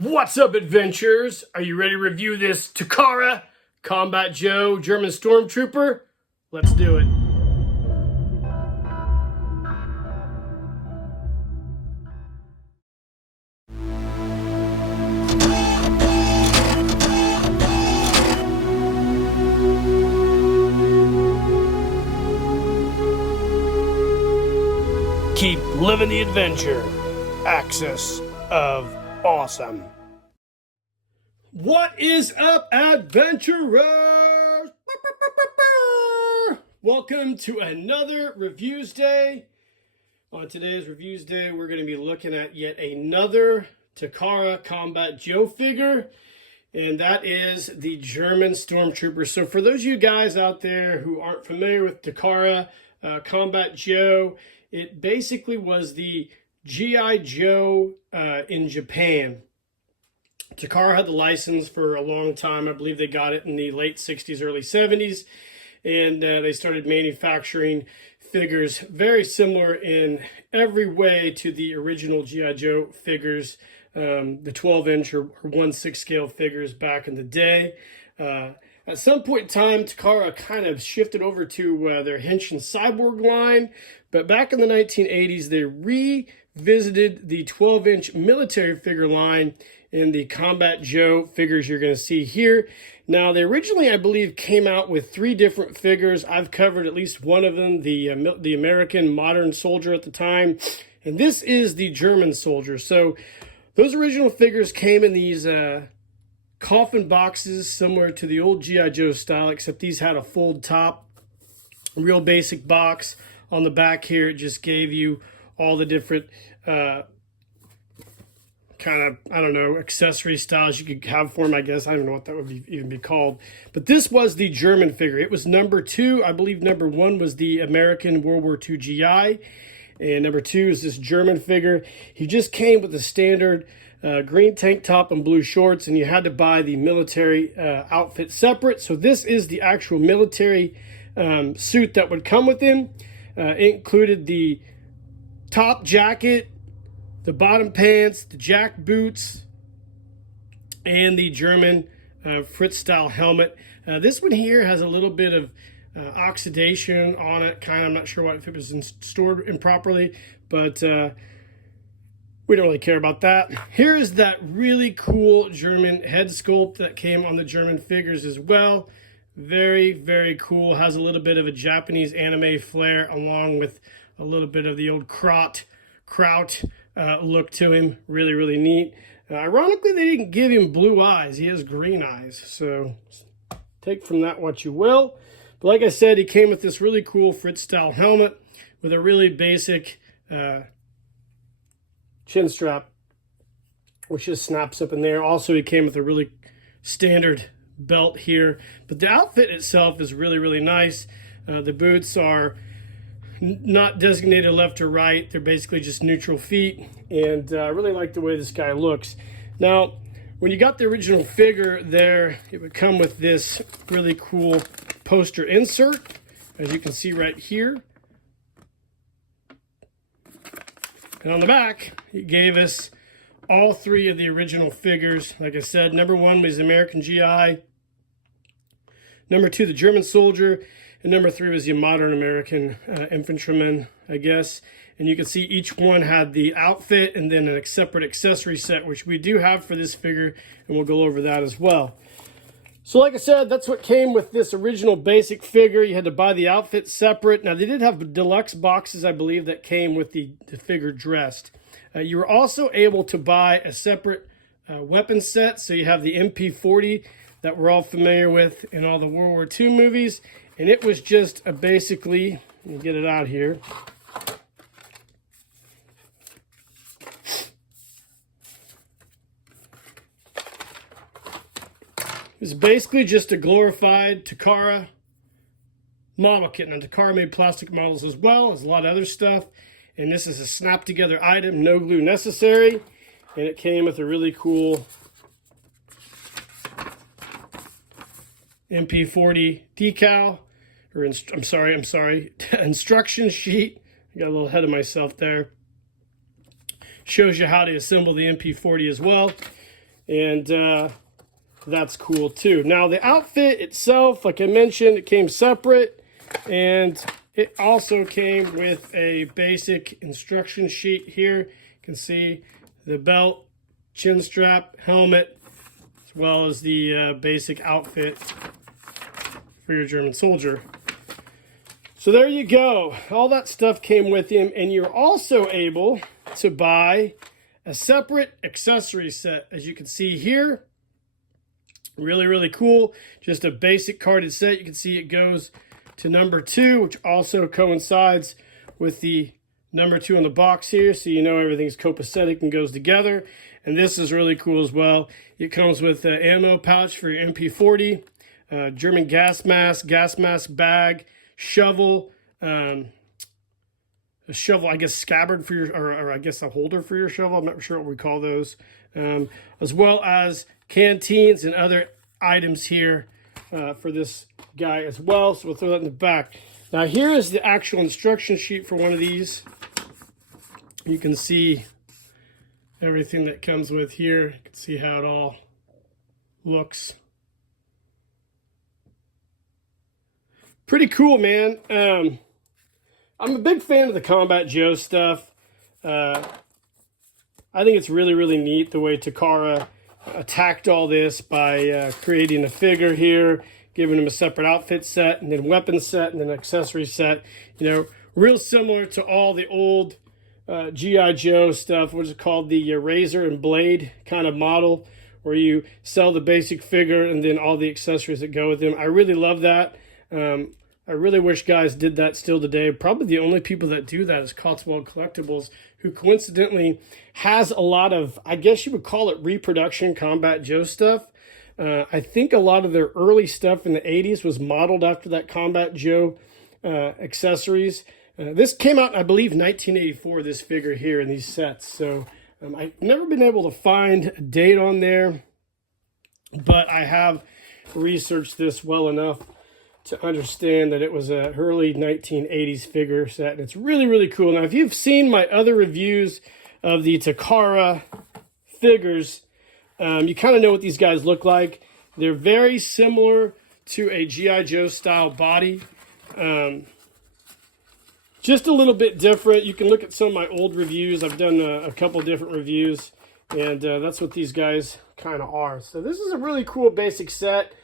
What's up, adventurers? Are you ready to review this Takara Combat Joe German Stormtrooper? Let's do it. Keep living the adventure. Axis of Awesome. What is up, adventurers? Welcome to another Reviews Day. On today's Reviews Day, we're going to be looking at yet another Takara Combat Joe figure, and that is the German Stormtrooper. So for those of you guys out there who aren't familiar with Takara Combat Joe, it basically was the G.I. Joe in Japan. Takara had the license for a long time. I believe they got it in the late 60s, early 70s. And they started manufacturing figures very similar in every way to the original G.I. Joe figures, the 12-inch or 1/6 scale figures back in the day. At some point in time, Takara kind of shifted over to their Henshin Cyborg line. But back in the 1980s, they revisited the 12-inch military figure line in the Combat Joe figures you're going to see here. Now, they originally, I believe, came out with 3 different figures. I've covered at least one of them, the American Modern Soldier at the time. And this is the German Soldier. So those original figures came in these coffin boxes, similar to the old G.I. Joe style, except these had a fold top, real basic box. On the back here, it just gave you all the different kind of, I don't know, accessory styles you could have for them, I guess. I don't know what that would even be called. But this was the German figure. It was number 2. I believe number 1 was the American World War II GI. And number 2 is this German figure. He just came with the standard green tank top and blue shorts, and you had to buy the military outfit separate. So this is the actual military suit that would come with him. It included the top jacket, the bottom pants, the jack boots, and the German Fritz-style helmet. This one here has a little bit of oxidation on it. I'm not sure if it was stored improperly, but we don't really care about that. Here is that really cool German head sculpt that came on the German figures as well. Very, very cool. Has a little bit of a Japanese anime flair, along with a little bit of the old kraut look to him. Really, really neat. Ironically, they didn't give him blue eyes. He has green eyes. So take from that what you will. But like I said, he came with this really cool Fritz-style helmet with a really basic chin strap, which just snaps up in there. Also, he came with a really standard belt here. But the outfit itself is really, really nice. The boots are not designated left or right. They're basically just neutral feet, and I really like the way this guy looks. Now, when you got the original figure there, it would come with this really cool poster insert, as you can see right here. And on the back, it gave us all 3 of the original figures. Like I said, number 1 was the American GI, number 2, the German Soldier, and number 3 was the modern American infantryman, I guess. And you can see each one had the outfit and then a separate accessory set, which we do have for this figure, and we'll go over that as well. So like I said, that's what came with this original basic figure. You had to buy the outfit separate. Now, they did have deluxe boxes, I believe, that came with the figure dressed. You were also able to buy a separate weapon set. So you have the MP40 that we're all familiar with in all the World War II movies. And it was just basically, let me get it out here. It's basically just a glorified Takara model kit. Now, Takara made plastic models as well as a lot of other stuff. And this is a snap-together item, no glue necessary. And it came with a really cool MP40 decal. Or I'm sorry, instruction sheet. I got a little ahead of myself there. Shows you how to assemble the MP40 as well. and that's cool too. Now the outfit itself, like I mentioned, it came separate, and it also came with a basic instruction sheet here. You can see the belt, chin strap, helmet, as well as the basic outfit for your German soldier. So there you go. All that stuff came with him, and you're also able to buy a separate accessory set, as you can see here. Really, really cool. Just a basic carded set. You can see it goes to number 2, which also coincides with the number 2 on the box here, so you know everything's copacetic and goes together. And this is really cool as well. It comes with an ammo pouch for your MP40, German gas mask bag, shovel, a shovel, I guess scabbard for your, or I guess a holder for your shovel. I'm not sure what we call those, as well as canteens and other items here for this guy as well. So we'll throw that in the back. Now here is the actual instruction sheet for one of these. You can see everything that comes with here. You can see how it all looks. Pretty cool, man. I'm a big fan of the Combat Joe stuff. I think it's really, really neat the way Takara attacked all this by creating a figure here, giving him a separate outfit set, and then weapon set, and then accessory set. You know, real similar to all the old G.I. Joe stuff, what is it called? The razor and blade kind of model, where you sell the basic figure and then all the accessories that go with him. I really love that. I really wish guys did that still today. Probably the only people that do that is Cotswold Collectibles, who coincidentally has a lot of, I guess you would call it reproduction Combat Joe stuff. I think a lot of their early stuff in the 80s was modeled after that Combat Joe accessories. This came out, I believe, 1984, this figure here in these sets. So I've never been able to find a date on there, but I have researched this well enough to understand that it was a early 1980s figure set, and it's really, really cool. Now, if you've seen my other reviews of the Takara figures, you kind of know what these guys look like. They're very similar to a G.I. Joe style body, just a little bit different. You can look at some of my old reviews. I've done a couple different reviews, and that's what these guys kind of are. So this is a really cool basic set.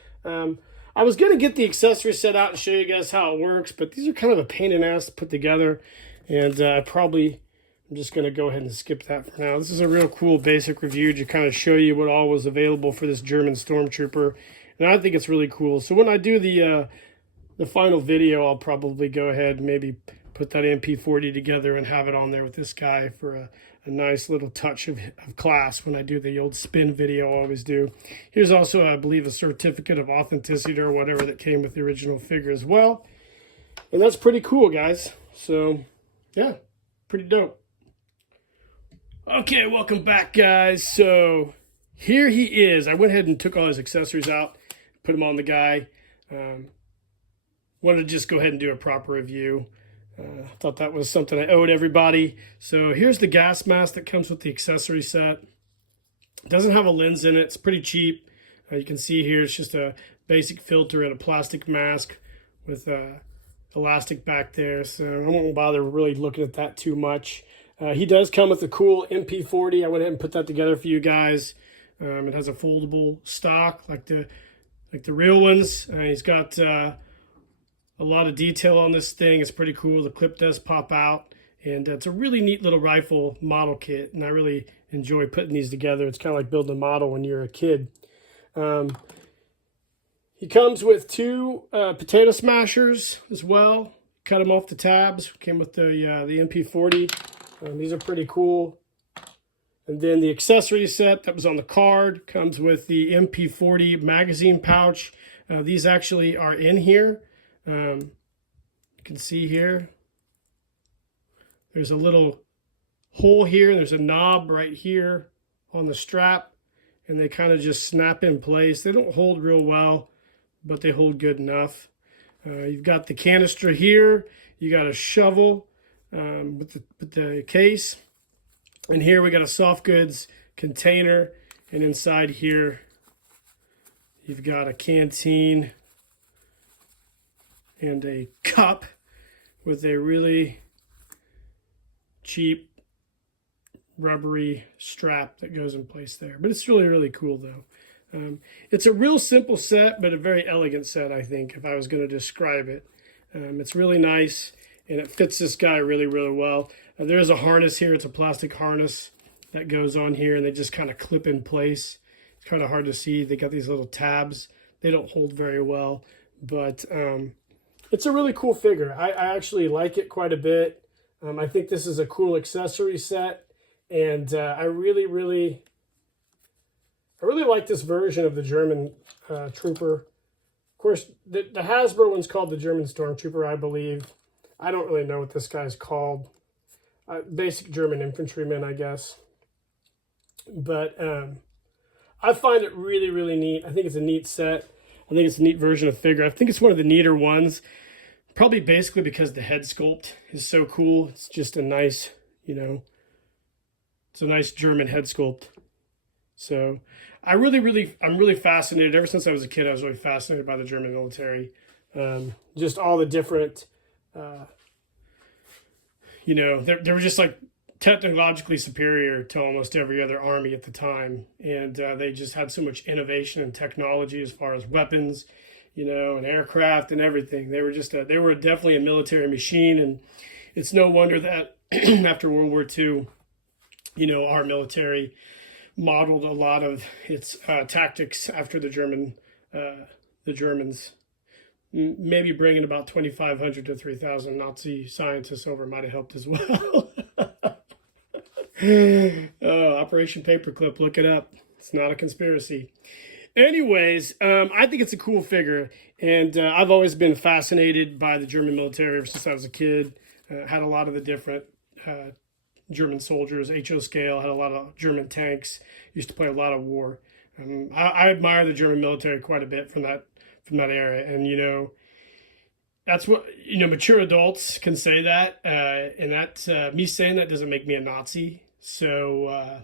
I was going to get the accessory set out and show you guys how it works, but these are kind of a pain in the ass to put together, and I'm just going to go ahead and skip that for now. This is a real cool basic review to kind of show you what all was available for this German Stormtrooper, and I think it's really cool. So when I do the final video, I'll probably go ahead and maybe put that MP40 together and have it on there with this guy for a nice little touch of class when I do the old spin video I always do. Here's also, I believe, a certificate of authenticity or whatever that came with the original figure as well. And that's pretty cool, guys. So, yeah, pretty dope. Okay, welcome back, guys. So, here he is. I went ahead and took all his accessories out, put them on the guy. Wanted to just go ahead and do a proper review. Thought that was something I owed everybody. So here's the gas mask that comes with the accessory set. It doesn't have a lens in it. It's pretty cheap. You can see here it's just a basic filter and a plastic mask with elastic back there. So I won't bother really looking at that too much. He does come with a cool MP40. I went ahead and put that together for you guys. It has a foldable stock like the real ones. He's got a lot of detail on this thing. It's pretty cool. The clip does pop out, and it's a really neat little rifle model kit, and I really enjoy putting these together. It's kind of like building a model when you're a kid. He comes with 2 potato smashers as well. Cut them off the tabs. Came with the MP40. These are pretty cool. And then the accessory set that was on the card comes with the MP40 magazine pouch. These actually are in here. You can see here, there's a little hole here, and there's a knob right here on the strap, and they kind of just snap in place. They don't hold real well, but they hold good enough. You've got the canister here, you got a shovel with the case, and here we got a soft goods container, And inside here, you've got a canteen and a cup with a really cheap rubbery strap that goes in place there. But it's really, really cool though. It's a real simple set, but a very elegant set, I think, if I was going to describe it. It's really nice, and it fits this guy really, really well. There is a harness here. It's a plastic harness that goes on here, and they just kind of clip in place. It's kind of hard to see. They got these little tabs. They don't hold very well, but it's a really cool figure. I actually like it quite a bit. I think this is a cool accessory set, and I really like this version of the German Trooper. Of course, the Hasbro one's called the German Stormtrooper, I believe. I don't really know what this guy's called. Basic German infantryman, I guess. But I find it really, really neat. I think it's a neat set. I think it's a neat version of figure. I think it's one of the neater ones. Probably basically because the head sculpt is so cool. It's just a nice, it's a nice German head sculpt. So I'm really fascinated. Ever since I was a kid, I was really fascinated by the German military. Just all the different, they were just like technologically superior to almost every other army at the time. And they just had so much innovation and technology as far as weapons, and aircraft and everything. They were they were definitely a military machine. And it's no wonder that after World War II, our military modeled a lot of its tactics after the Germans. Maybe bringing about 2,500 to 3,000 Nazi scientists over might have helped as well. Operation Paperclip, look it up. It's not a conspiracy. Anyways, I think it's a cool figure, and I've always been fascinated by the German military ever since I was a kid. Had a lot of the different German soldiers, HO scale, had a lot of German tanks, used to play a lot of war. I admire the German military quite a bit from that era. And, that's what, mature adults can say that. And that, me saying that doesn't make me a Nazi. So, I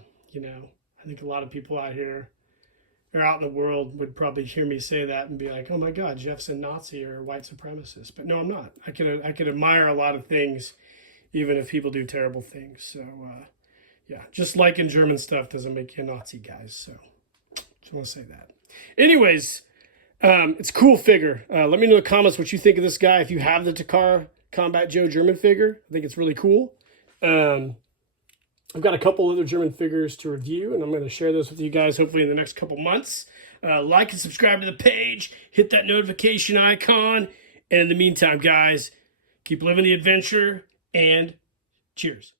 think a lot of people out here or out in the world would probably hear me say that and be like, oh my God, Jeff's a Nazi or a white supremacist. But no, I'm not. I can admire a lot of things, even if people do terrible things. So, yeah, just liking German stuff doesn't make you a Nazi, guys. So, just want to say that. Anyways, it's a cool figure. Let me know in the comments what you think of this guy. If you have the Takara Combat Joe German figure, I think it's really cool. I've got a couple other German figures to review, and I'm going to share those with you guys hopefully in the next couple months. Like and subscribe to the page. Hit that notification icon. And in the meantime, guys, keep living the adventure, and cheers.